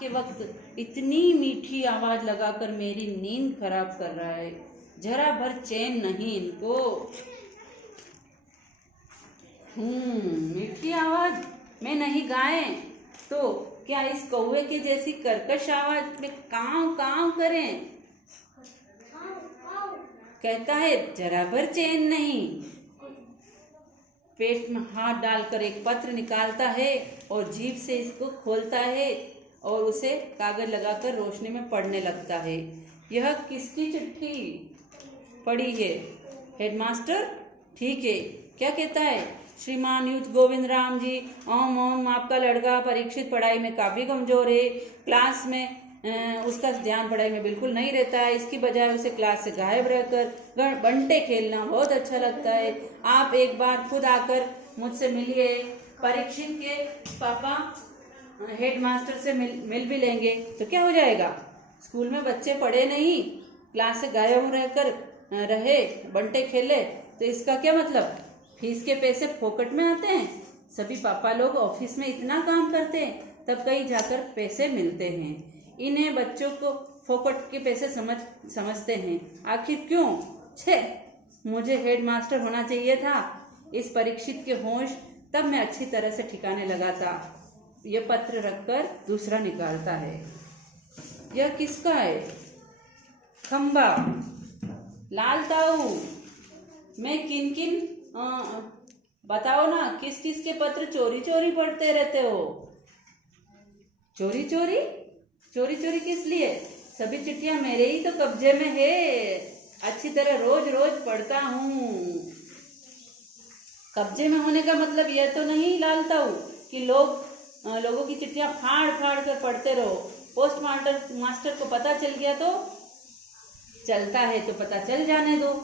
के वक्त इतनी मीठी आवाज लगाकर मेरी नींद खराब कर रहा है। जरा भर चैन नहीं इनको। मीठी आवाज में नहीं गाए तो क्या इस कौवे के जैसी कर्कश आवाज में काव काव करें? कहता है जरा भर चैन नहीं। पेट में हाथ डालकर एक पत्र निकालता है और जीभ से इसको खोलता है और उसे कागज लगाकर रोशनी में पढ़ने लगता है। यह किसकी चिट्ठी पढ़ी है? हेडमास्टर ठीक है, क्या कहता है? श्रीमान युक्त गोविंद राम जी, ओम ओम आपका लड़का परीक्षित पढ़ाई में काफ़ी कमज़ोर है। क्लास में उसका ध्यान पढ़ाई में बिल्कुल नहीं रहता है। इसकी बजाय उसे क्लास से गायब रहकर बंटे खेलना बहुत अच्छा लगता है। आप एक बार खुद आकर मुझसे मिलिए। परीक्षित के पापा हेडमास्टर से मिल भी लेंगे तो क्या हो जाएगा? स्कूल में बच्चे पढ़े नहीं, क्लास से गायब रहकर रहे, बंटे खेले तो इसका क्या मतलब? फीस के पैसे फोकट में आते हैं। सभी पापा लोग ऑफिस में इतना काम करते हैं तब कहीं जाकर पैसे मिलते हैं। इन्हें बच्चों को फोकट के पैसे समझते हैं। आखिर क्यों? छे, मुझे हेडमास्टर होना चाहिए था। इस परीक्षित के होश तब मैं अच्छी तरह से ठिकाने लगा था। यह पत्र रखकर दूसरा निकालता है। यह किसका है? खंबा। लाल ताऊ, मैं किन किन बताओ ना, किस किस के पत्र चोरी चोरी पढ़ते रहते हो? चोरी चोरी? चोरी चोरी किस लिए? सभी चिट्ठियां मेरे ही तो कब्जे में है। अच्छी तरह रोज रोज पढ़ता हूँ। कब्जे में होने का मतलब यह तो नहीं लालता हूँ कि लोगों की चिट्ठियां फाड़ फाड़ कर पढ़ते रहो। पोस्ट मास्टर को पता चल गया तो चलता है तो पता चल जाने दो।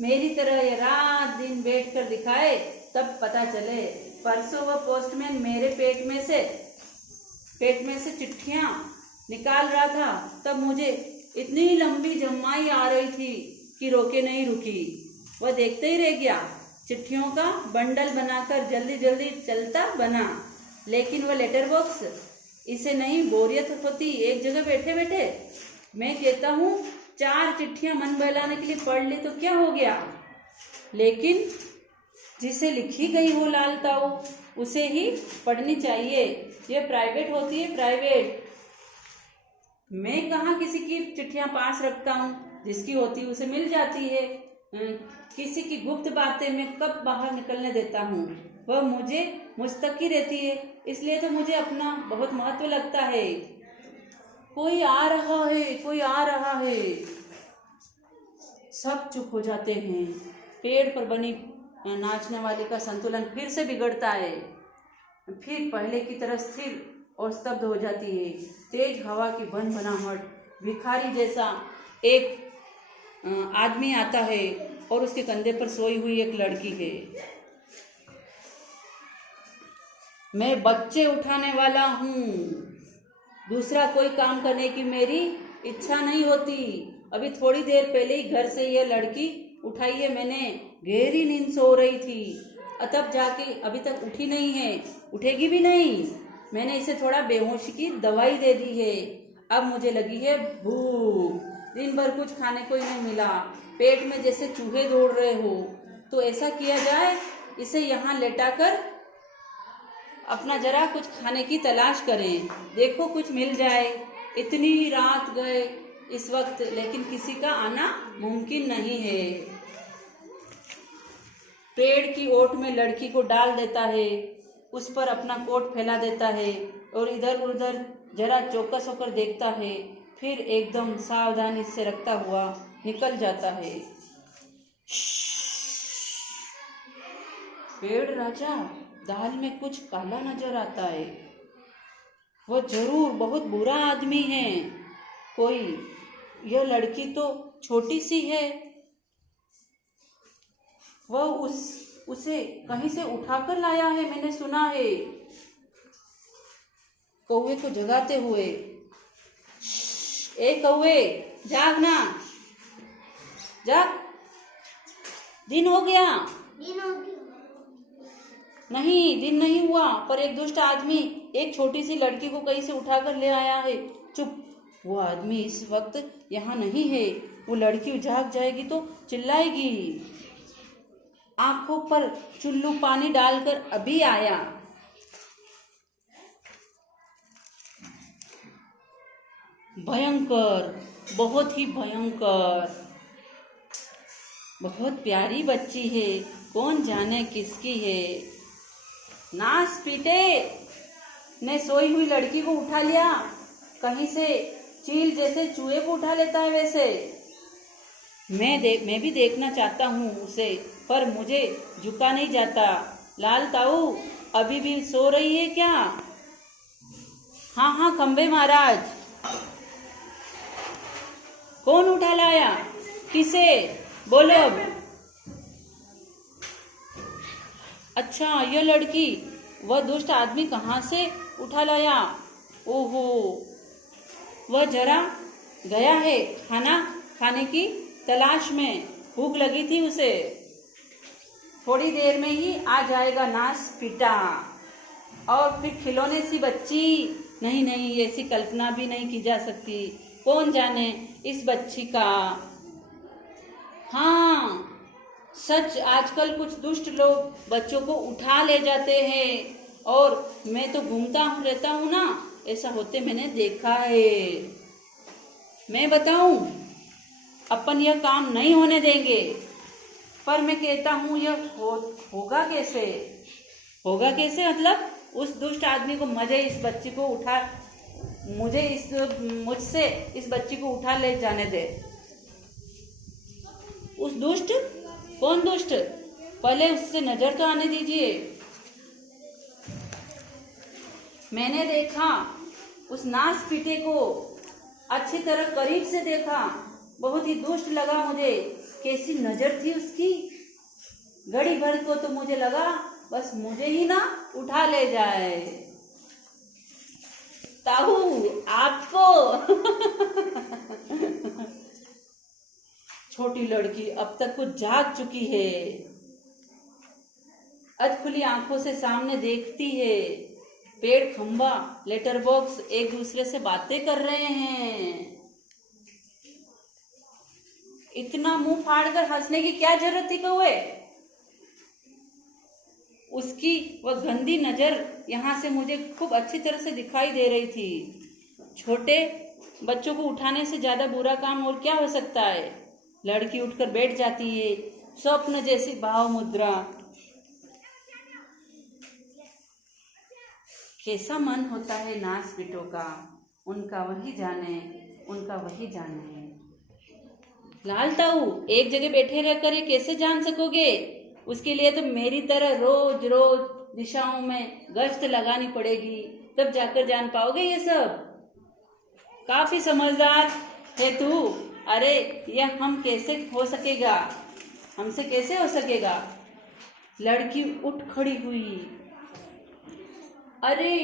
मेरी तरह ये रात दिन बैठ कर दिखाए तब पता चले। परसों वह पोस्टमैन मेरे पेट में से चिट्ठियां निकाल रहा था तब मुझे इतनी लंबी जम्माई आ रही थी कि रोके नहीं रुकी। वह देखते ही रह गया। चिट्ठियों का बंडल बनाकर जल्दी जल्दी चलता बना। लेकिन वह लेटर बॉक्स, इसे नहीं बोरियत होती एक जगह बैठे बैठे। मैं कहता हूँ 4 चिट्ठियां मन बहलाने के लिए पढ़ ली तो क्या हो गया? लेकिन जिसे लिखी गई हो लाल ताऊ, उसे ही पढ़नी चाहिए। यह प्राइवेट होती है, प्राइवेट। मैं कहाँ किसी की चिट्ठियां पास रखता हूँ। जिसकी होती उसे मिल जाती है। किसी की गुप्त बातें मैं कब बाहर निकलने देता हूँ? वह मुझ तक ही रहती है। इसलिए तो मुझे अपना बहुत महत्व लगता है। कोई आ रहा है, कोई आ रहा है। सब चुप हो जाते हैं। पेड़ पर बनी नाचने वाली का संतुलन फिर से बिगड़ता है। फिर पहले की तरह स्थिर और स्तब्ध हो जाती है। तेज हवा की बन बनाहट, भिखारी जैसा एक आदमी आता है और उसके कंधे पर सोई हुई एक लड़की है। मैं बच्चे उठाने वाला हूँ। दूसरा कोई काम करने की मेरी इच्छा नहीं होती। अभी थोड़ी देर पहले ही घर से यह लड़की उठाई है मैंने। गहरी नींद सो रही थी, तब जाके अभी तक उठी नहीं है, उठेगी भी नहीं। मैंने इसे थोड़ा बेहोशी की दवाई दे दी है। अब मुझे लगी है भूख। दिन भर कुछ खाने को ही नहीं मिला। पेट में जैसे चूहे दौड़ रहे हो। तो ऐसा किया जाए, इसे यहाँ लेटाकर अपना जरा कुछ खाने की तलाश करें। देखो कुछ मिल जाए। इतनी रात गए इस वक्त, लेकिन किसी का आना मुमकिन नहीं है। पेड़ की ओट में लड़की को डाल देता है, उस पर अपना कोट फैला देता है और इधर उधर जरा चौकस होकर देखता है। फिर एकदम सावधानी से रखता हुआ निकल जाता है। पेड़ राजा, दाल में कुछ काला नजर आता है। वह जरूर बहुत बुरा आदमी है कोई। यह लड़की तो छोटी सी है। वह उसे कहीं से उठाकर लाया है, मैंने सुना है। कौवे को जगाते हुए, ए कौवे, जाग ना, जाग, दिन हो गया। नहीं, दिन नहीं हुआ, पर एक दुष्ट आदमी एक छोटी सी लड़की को कहीं से उठाकर ले आया है। चुप, वो आदमी इस वक्त यहाँ नहीं है। वो लड़की जाग जाएगी तो चिल्लाएगी। आंखों पर चुल्लू पानी डालकर अभी आया। भयंकर, बहुत ही भयंकर। बहुत प्यारी बच्ची है, कौन जाने किसकी है। नास पीटे ने सोई हुई लड़की को उठा लिया, कहीं से चील जैसे चूहे को उठा लेता है वैसे। मैं भी देखना चाहता हूँ उसे, पर मुझे झुका नहीं जाता। लाल ताऊ अभी भी सो रही है क्या? हाँ हाँ खंबे महाराज। कौन उठा लाया? किसे? बोलो अब। अच्छा, यह लड़की वह दुष्ट आदमी कहाँ से उठा लाया? ओहो, वह जरा गया है खाना खाने की तलाश में। भूख लगी थी उसे। थोड़ी देर में ही आ जाएगा नास पीटा। और फिर खिलौने सी बच्ची। नहीं नहीं, ऐसी कल्पना भी नहीं की जा सकती। कौन जाने इस बच्ची का। हाँ सच, आजकल कुछ दुष्ट लोग बच्चों को उठा ले जाते हैं, और मैं तो घूमता रहता हूँ ना, ऐसा होते मैंने देखा है। मैं बताऊं, अपन यह काम नहीं होने देंगे, पर मैं कहता हूँ यह होगा कैसे? होगा कैसे मतलब? उस दुष्ट आदमी को मुझसे इस बच्ची को उठा ले जाने दे। उस दुष्ट? कौन दुष्ट? पहले उससे नजर तो आने दीजिए। मैंने देखा उस नास पीटे को, अच्छी तरह करीब से देखा। बहुत ही दुष्ट लगा मुझे। कैसी नजर थी उसकी। घड़ी भर को तो मुझे लगा बस मुझे ही ना उठा ले जाए। ताऊ आपको छोटी लड़की अब तक कुछ जाग चुकी है। अधखुली आंखों से सामने देखती है। पेड़, खंबा, लेटर बॉक्स एक दूसरे से बातें कर रहे हैं। इतना मुंह फाड़कर हंसने की क्या जरूरत थी कौवे? उसकी वह गंदी नजर यहाँ से मुझे खूब अच्छी तरह से दिखाई दे रही थी। छोटे बच्चों को उठाने से ज्यादा बुरा काम और क्या हो सकता है? लड़की उठकर बैठ जाती है, स्वप्न जैसी भाव मुद्रा। कैसा मन होता है नास पीटों का, उनका वही जाने, उनका वही जाने। लाल ताऊ, एक जगह बैठे रहकर ये कैसे जान सकोगे? उसके लिए तो मेरी तरह रोज रोज दिशाओं में गश्त लगानी पड़ेगी, तब जाकर जान पाओगे ये सब। काफी समझदार है तू। अरे यह हम कैसे हो सकेगा, हमसे कैसे हो सकेगा? लड़की उठ खड़ी हुई। अरे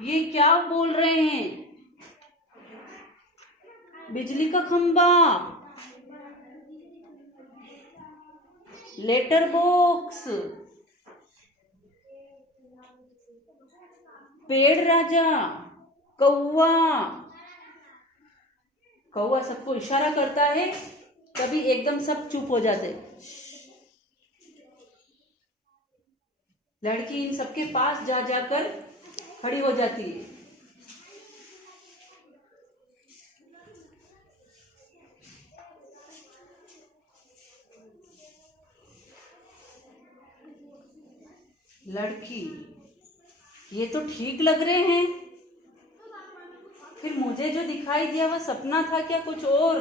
ये क्या बोल रहे हैं? बिजली का खंबा, लेटर बॉक्स, पेड़ राजा, कौवा। कौवा सबको इशारा करता है, कभी एकदम सब चुप हो जाते। लड़की इन सबके पास जा जाकर खड़ी हो जाती है। लड़की, ये तो ठीक लग रहे हैं। फिर मुझे जो दिखाई दिया वह सपना था क्या कुछ और?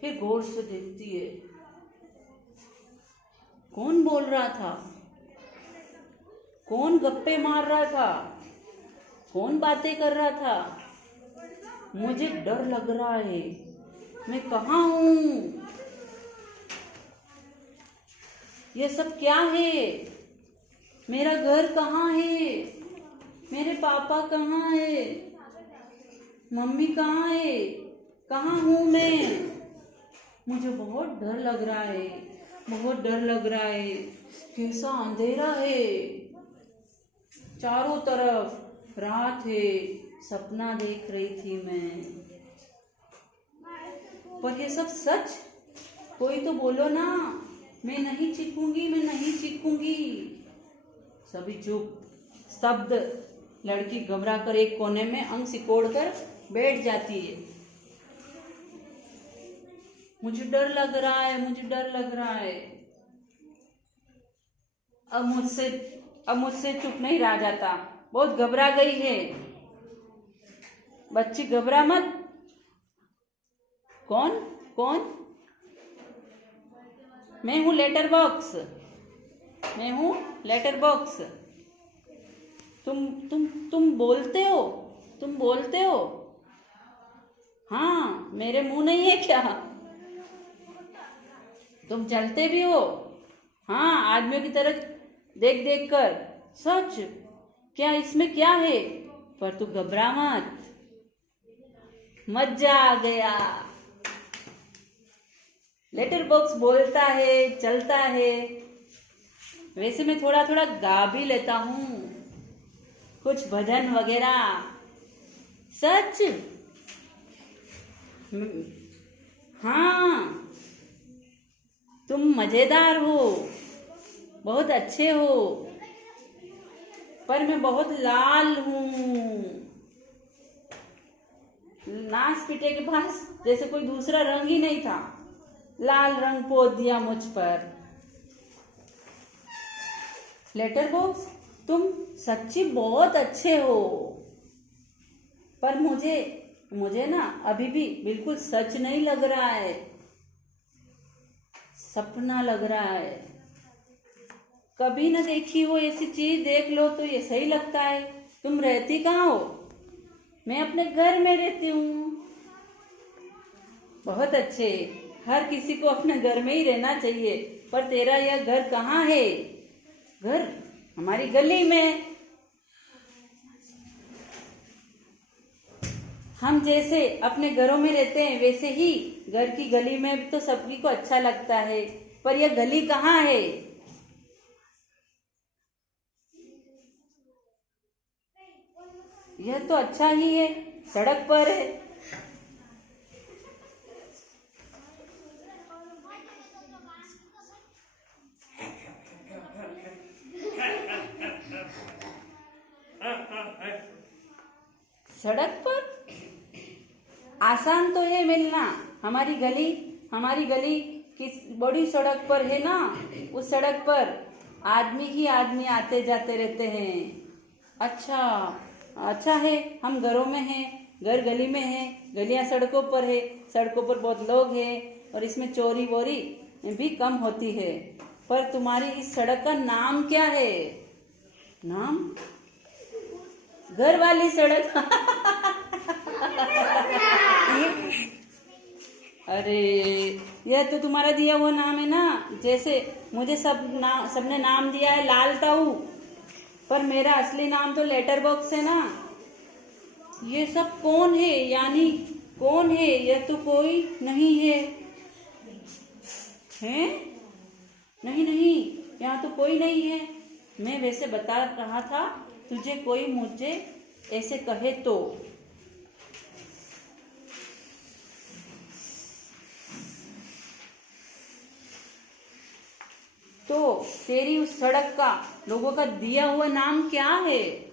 फिर गौर से देखती है। कौन बोल रहा था? कौन गप्पे मार रहा था? कौन बातें कर रहा था? मुझे डर लग रहा है। मैं कहाँ हूँ? ये सब क्या है? मेरा घर कहाँ है? मेरे पापा कहाँ है? मम्मी कहाँ है? कहाँ हूँ मैं? मुझे बहुत डर लग रहा है, बहुत डर लग रहा है। कैसा अंधेरा है, चारों तरफ रात है, सपना देख रही थी मैं। पर ये सब सच? कोई तो बोलो ना, मैं नहीं चीखूंगी, मैं नहीं चीखूंगी। सभी चुप, स्तब्ध। लड़की घबरा कर एक कोने में अंग सिकोड़ कर बैठ जाती है। मुझे डर लग रहा है, मुझे डर लग रहा है। अब मुझसे चुप नहीं रहा जाता, बहुत घबरा गई है। बच्ची घबरा मत। कौन कौन? मैं हूँ लेटर बॉक्स, मैं हूँ लेटर बॉक्स। तुम बोलते हो, तुम बोलते हो? हाँ, मेरे मुंह नहीं है क्या? तुम चलते भी हो? हाँ, आदमियों की तरह देख देख कर। सच? क्या इसमें क्या है? पर तू घबरा मत, मजा आ गया। लेटर बॉक्स बोलता है, चलता है। वैसे मैं थोड़ा थोड़ा गा भी लेता हूँ, कुछ भजन वगैरह। सच? हाँ, तुम मजेदार हो, बहुत अच्छे हो। पर मैं बहुत लाल हूँ। नाच पीटे के पास जैसे कोई दूसरा रंग ही नहीं था, लाल रंग पोत दिया मुझ पर। लेटर बॉक्स, तुम सच्ची बहुत अच्छे हो। पर मुझे ना अभी भी बिल्कुल सच नहीं लग रहा है, सपना लग रहा है। कभी ना देखी हो ऐसी चीज, देख लो तो ये सही लगता है। तुम रहती कहाँ हो? मैं अपने घर में रहती हूँ। बहुत अच्छे, हर किसी को अपने घर में ही रहना चाहिए। पर तेरा यह घर कहाँ है? घर हमारी गली में। हम जैसे अपने घरों में रहते हैं, वैसे ही घर की गली में तो सभी को अच्छा लगता है। पर यह गली कहाँ है? यह तो अच्छा ही है, सड़क पर है। सड़क पर आसान तो है मिलना। हमारी गली किस बड़ी सड़क पर है ना। उस सड़क पर आदमी ही आदमी आते जाते रहते हैं। अच्छा है, हम घरों में हैं, घर गली में है, गलियां सड़कों पर है, सड़कों पर बहुत लोग हैं और इसमें चोरी वोरी भी कम होती है। पर तुम्हारी इस सड़क का नाम क्या है? नाम? घर वाली सड़क। अरे, यह तो तुम्हारा दिया हुआ नाम है ना। जैसे मुझे सबने नाम दिया है लाल ताऊ, पर मेरा असली नाम तो लेटर बॉक्स है ना। ये सब कौन है? यानी कौन है? यह तो कोई नहीं है। हैं? नहीं, यहाँ तो कोई नहीं है। मैं वैसे बता रहा था तुझे, कोई मुझे ऐसे कहे तो तेरी उस सड़क का, लोगों का दिया हुआ नाम क्या है?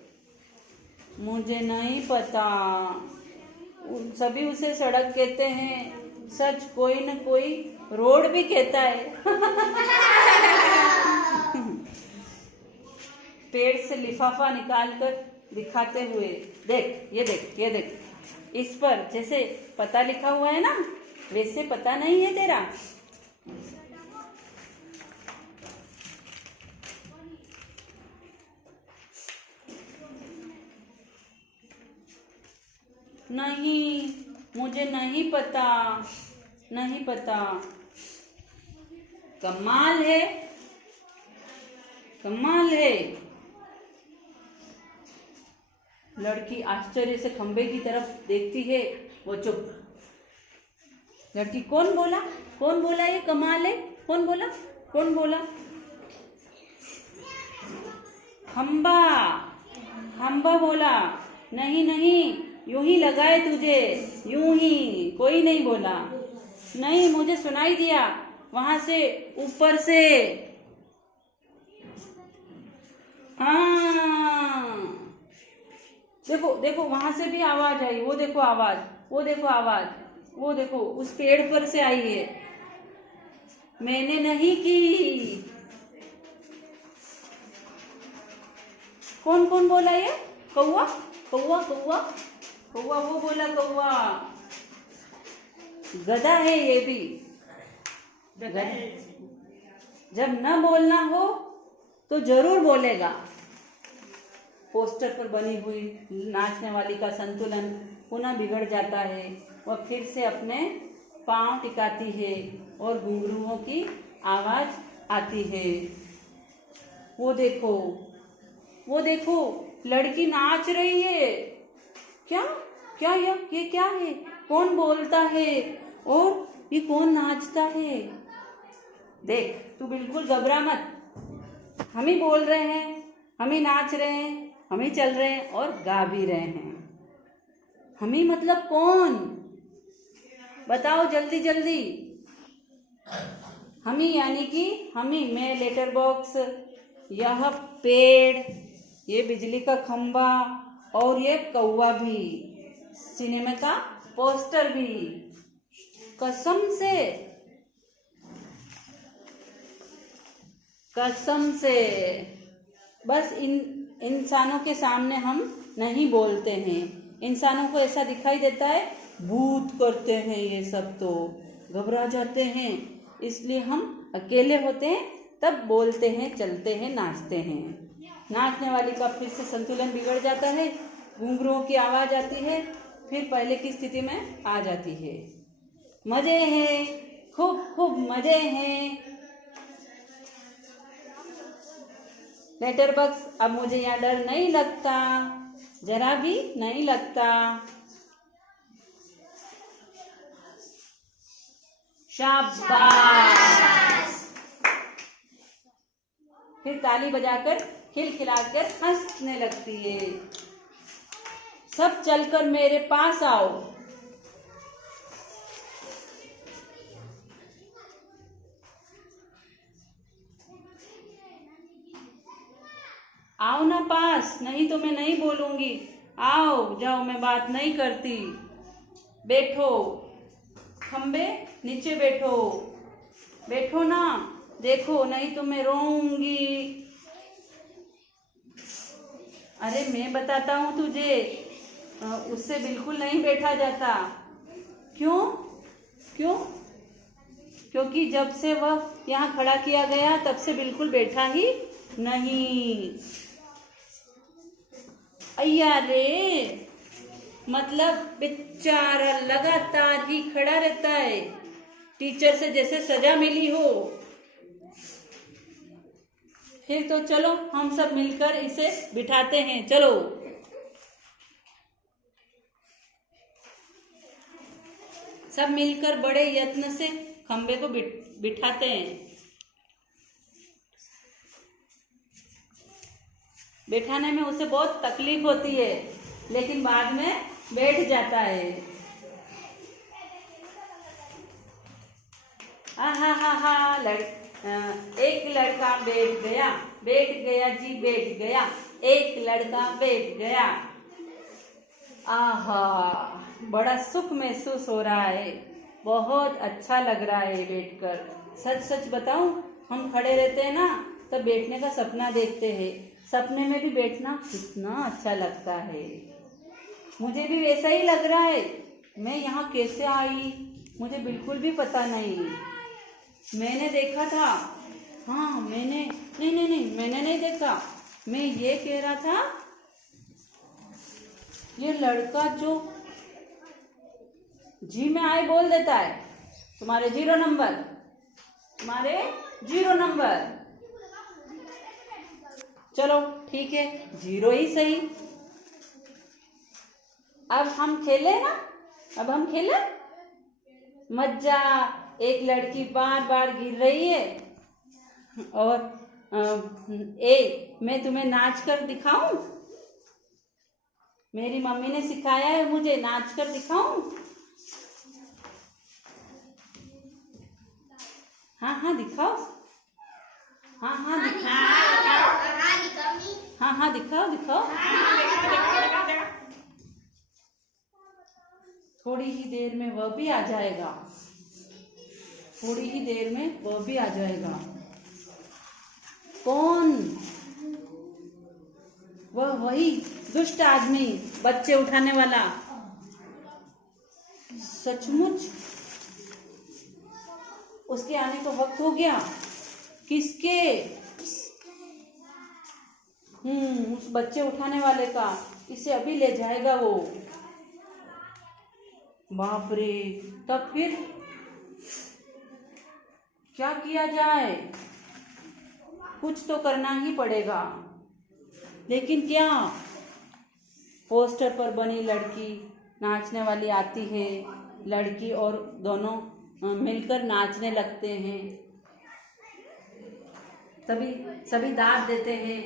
मुझे नहीं पता। सभी उसे सड़क कहते हैं। सच, कोई न कोई रोड भी कहता है। पेड़ से लिफाफा निकालकर दिखाते हुए, ये देख। इस पर जैसे पता लिखा हुआ है ना, वैसे पता नहीं है तेरा। नहीं, मुझे नहीं पता। कमाल है। लड़की आश्चर्य से खंबे की तरफ देखती है। वो चुप। लड़की, कौन बोला ये कमाल है? कौन बोला? खंबा, खंबा बोला। नहीं नहीं, यूं ही लगाए तुझे, यूं ही, कोई नहीं बोला। नहीं, मुझे सुनाई दिया वहां से, ऊपर से। हाँ, देखो देखो, वहां से भी आवाज आई। वो देखो आवाज, वो देखो आवाज, वो देखो उस पेड़ पर से आई है। मैंने नहीं की। कौन कौन बोला ये? कौवा, कौवा, कौवा, कौवा, वो बोला कौवा। गधा है ये भी। जब न बोलना हो तो जरूर बोलेगा। पोस्टर पर बनी हुई नाचने वाली का संतुलन पुनः बिगड़ जाता है। वह फिर से अपने पांव टिकाती है और घुंघरुओं की आवाज आती है। वो देखो, वो देखो, लड़की नाच रही है। क्या क्या ये क्या है? कौन बोलता है और ये कौन नाचता है? देख, तू बिल्कुल घबरा मत। हम ही बोल रहे हैं, हम ही नाच रहे हैं, हम ही चल रहे हैं और गा भी रहे हैं। हम ही मतलब कौन? बताओ जल्दी जल्दी। हम ही यानी कि हम ही, मैं लेटर बॉक्स, यह पेड़, ये बिजली का खंबा और ये कौवा भी, सिनेमा का पोस्टर भी। कसम से, कसम से। बस इन इंसानों के सामने हम नहीं बोलते हैं। इंसानों को ऐसा दिखाई देता है, भूत करते हैं ये सब, तो घबरा जाते हैं। इसलिए हम अकेले होते हैं तब बोलते हैं, चलते हैं, नाचते हैं। नाचने वाली का फिर से संतुलन बिगड़ जाता है, घुंघरुओं की आवाज आती है, फिर पहले की स्थिति में आ जाती है। मजे हैं, खूब खूब मजे हैं। लेटर बॉक्स, अब मुझे यहाँ डर नहीं लगता, जरा भी नहीं लगता। शाबाश। फिर ताली बजाकर खिलखिलाकर हंसने लगती है। सब चलकर मेरे पास आओ। आओ ना पास, नहीं तो मैं नहीं बोलूंगी। आओ, जाओ, मैं बात नहीं करती। बैठो खंबे, नीचे बैठो, बैठो ना। देखो, नहीं तो मैं रोऊंगी। अरे मैं बताता हूँ तुझे, उससे बिल्कुल नहीं बैठा जाता। क्यों? क्यों? क्योंकि जब से वह यहाँ खड़ा किया गया तब से बिल्कुल बैठा ही नहीं। अय्या रे, मतलब बेचारा लगातार ही खड़ा रहता है, टीचर से जैसे सजा मिली हो। फिर तो चलो हम सब मिलकर इसे बिठाते हैं, चलो। सब मिलकर बड़े यत्न से खंबे को बिठाते हैं। बैठाने में उसे बहुत तकलीफ होती है, लेकिन बाद में बैठ जाता है। हा हा हा, एक लड़का बैठ गया, बैठ गया जी, बैठ गया, एक लड़का बैठ गया। आहा, बड़ा सुख महसूस हो रहा है, बहुत अच्छा लग रहा है बैठकर। सच सच बताऊं, हम खड़े रहते हैं ना, तब बैठने का सपना देखते हैं। सपने में भी बैठना कितना अच्छा लगता है। मुझे भी वैसा ही लग रहा है। मैं यहाँ कैसे आई, मुझे बिल्कुल भी पता नहीं। मैंने देखा था, हाँ मैंने, नहीं, मैंने नहीं देखा। मैं ये कह रहा था, ये लड़का जो जी में आई बोल देता है, तुम्हारे 0 नंबर, तुम्हारे 0 नंबर। चलो ठीक है, 0 ही सही। अब हम खेले ना, अब हम खेले मज्जा। एक लड़की बार बार गिर रही है और मैं तुम्हें नाच कर दिखाऊं? मेरी मम्मी ने सिखाया है मुझे, नाच कर दिखाऊं? हाँ हाँ दिखाओ, हाँ हाँ दिखाओ, हाँ हाँ दिखाओ दिखाओ। थोड़ी ही देर में वह भी आ जाएगा, थोड़ी ही देर में वह भी आ जाएगा। कौन? वह वही दुष्ट आदमी, बच्चे उठाने वाला। सचमुच उसके आने का वक्त हो गया। किसके? उस बच्चे उठाने वाले का। इसे अभी ले जाएगा वो। बाप रे, तब फिर क्या किया जाए? कुछ तो करना ही पड़ेगा, लेकिन क्या? पोस्टर पर बनी लड़की नाचने वाली आती है, लड़की और दोनों मिलकर नाचने लगते हैं। सभी दाद देते हैं।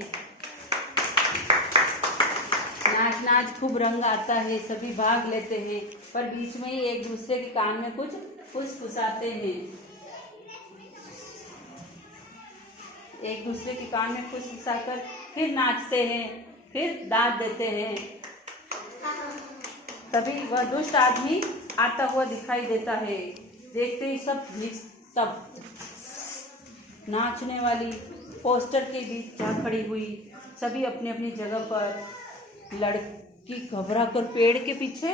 नाच नाच खूब रंग आता है, सभी भाग लेते हैं, पर बीच में ही एक दूसरे के कान में कुछ फुसफुसाते हैं। एक दूसरे के कान में फुसफुसाकर फिर नाचते हैं, फिर दाद देते हैं। तभी वह दुष्ट आदमी आता हुआ दिखाई देता है। देखते ही सब तब नाचने वाली पोस्टर के बीच जा खड़ी हुई। सभी अपनी अपनी जगह पर। लड़की घबरा कर पेड़ के पीछे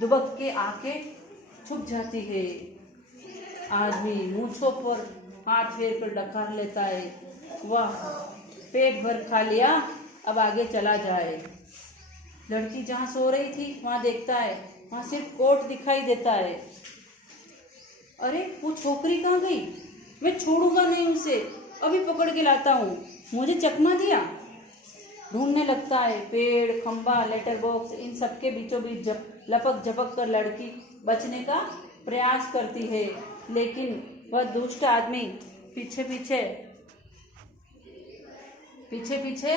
दुबक के आके छुप जाती है। आदमी मूंछों पर हाथ फेर कर डकार लेता है। वाह, पेट भर खा लिया, अब आगे चला जाए। लड़की जहाँ सो रही थी वहाँ देखता है, वहाँ सिर्फ कोट दिखाई देता है। अरे वो छोकरी कहाँ गई? मैं छोड़ूंगा नहीं उसे, अभी पकड़ के लाता हूँ। मुझे चकमा दिया। ढूंढने लगता है, पेड़, खंबा, लेटर बॉक्स, इन सबके बीचों बीच लपक झपक कर लड़की बचने का प्रयास करती है, लेकिन वह दुष्ट आदमी पीछे पीछे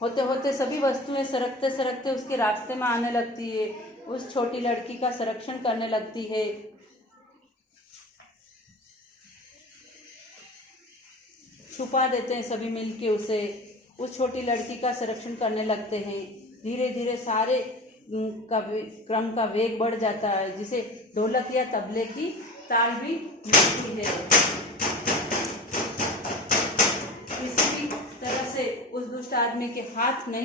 होते होते सभी वस्तुएं सरकते सरकते उसके रास्ते में आने लगती है। उस छोटी लड़की का संरक्षण करने लगती है। छुपा देते हैं सभी मिलके उसे। उस छोटी लड़की का संरक्षण करने लगते हैं। धीरे धीरे सारे क्रम का वेग बढ़ जाता है, जिसे ढोलक या तबले की ताल भी मिलती है। किसी भी तरह से उस दुष्ट आदमी के हाथ नहीं